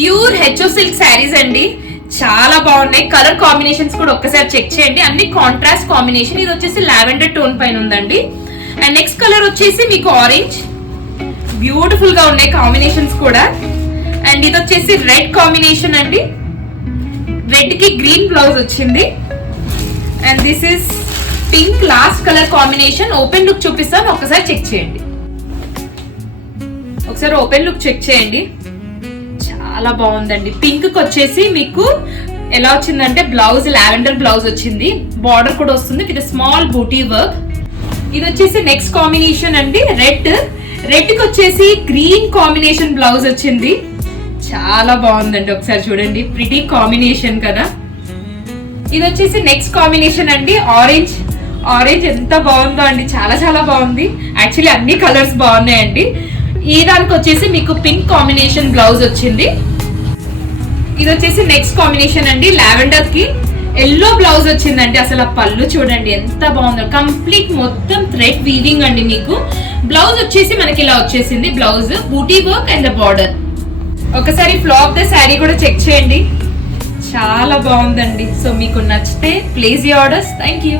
Pure HO silk saris అండి, చాలా బాగున్నాయి. కలర్ కాంబినేషన్స్ కూడా ఒక్కసారి చెక్ చేయండి, అన్ని కాంట్రాస్ట్ కాంబినేషన్. ఇది వచ్చేసి లావెండర్ టోన్ పైన ఉందండి. అండ్ నెక్స్ట్ కలర్ వచ్చేసి మీకు ఆరెంజ్, బ్యూటిఫుల్ గా ఉన్నాయి కాంబినేషన్స్ కూడా. అండ్ ఇది వచ్చేసి రెడ్ కాంబినేషన్ అండి, రెడ్ కి గ్రీన్ బ్లౌజ్ వచ్చింది. And this is pink last colour combination. Open look చూపిస్తాను, ఒకసారి చెక్ చేయండి. ఒకసారి ఓపెన్ లుక్ చెక్ చేయండి, చాలా బాగుందండి. పింక్ కి వచ్చేసి మీకు ఎలా వచ్చిందంటే బ్లౌజ్ లావెండర్ బ్లౌజ్ వచ్చింది, బార్డర్ కూడా వస్తుంది విత్ స్మాల్ బూటీ వర్క్. ఇది వచ్చేసి నెక్స్ట్ కాంబినేషన్ అండి, రెడ్ కి వచ్చేసి గ్రీన్ కాంబినేషన్ బ్లౌజ్ వచ్చింది, చాలా బాగుందండి. ఒకసారి చూడండి, ప్రిటీ కాంబినేషన్ కదా. ఇది వచ్చేసి నెక్స్ట్ కాంబినేషన్ అండి, ఆరెంజ్ ఎంత బాగుందో అండి, చాలా చాలా బాగుంది. యాక్చువల్లీ అన్ని కలర్స్ బాగున్నాయండి. ఈ దానికి వచ్చేసి మీకు పింక్ కాంబినేషన్ బ్లౌజ్ వచ్చింది. ఇది వచ్చేసి నెక్స్ట్ కాంబినేషన్ అండి, లావెండర్ కి ఎల్లో బ్లౌజ్ వచ్చిందండి. అసలు ఆ పళ్ళు చూడండి ఎంత బాగుందో, కంప్లీట్ మొత్తం థ్రెడ్ వీవింగ్ అండి. మీకు బ్లౌజ్ వచ్చేసి మనకి ఇలా వచ్చేసింది, బ్లౌజ్ బూటీ వర్క్ అండ్ బార్డర్. ఒకసారి ఫ్లో ఆఫ్ ద శారీ కూడా చెక్ చేయండి, చాలా బాగుందండి. సో మీకు నచ్చితే place your orders. Thank you.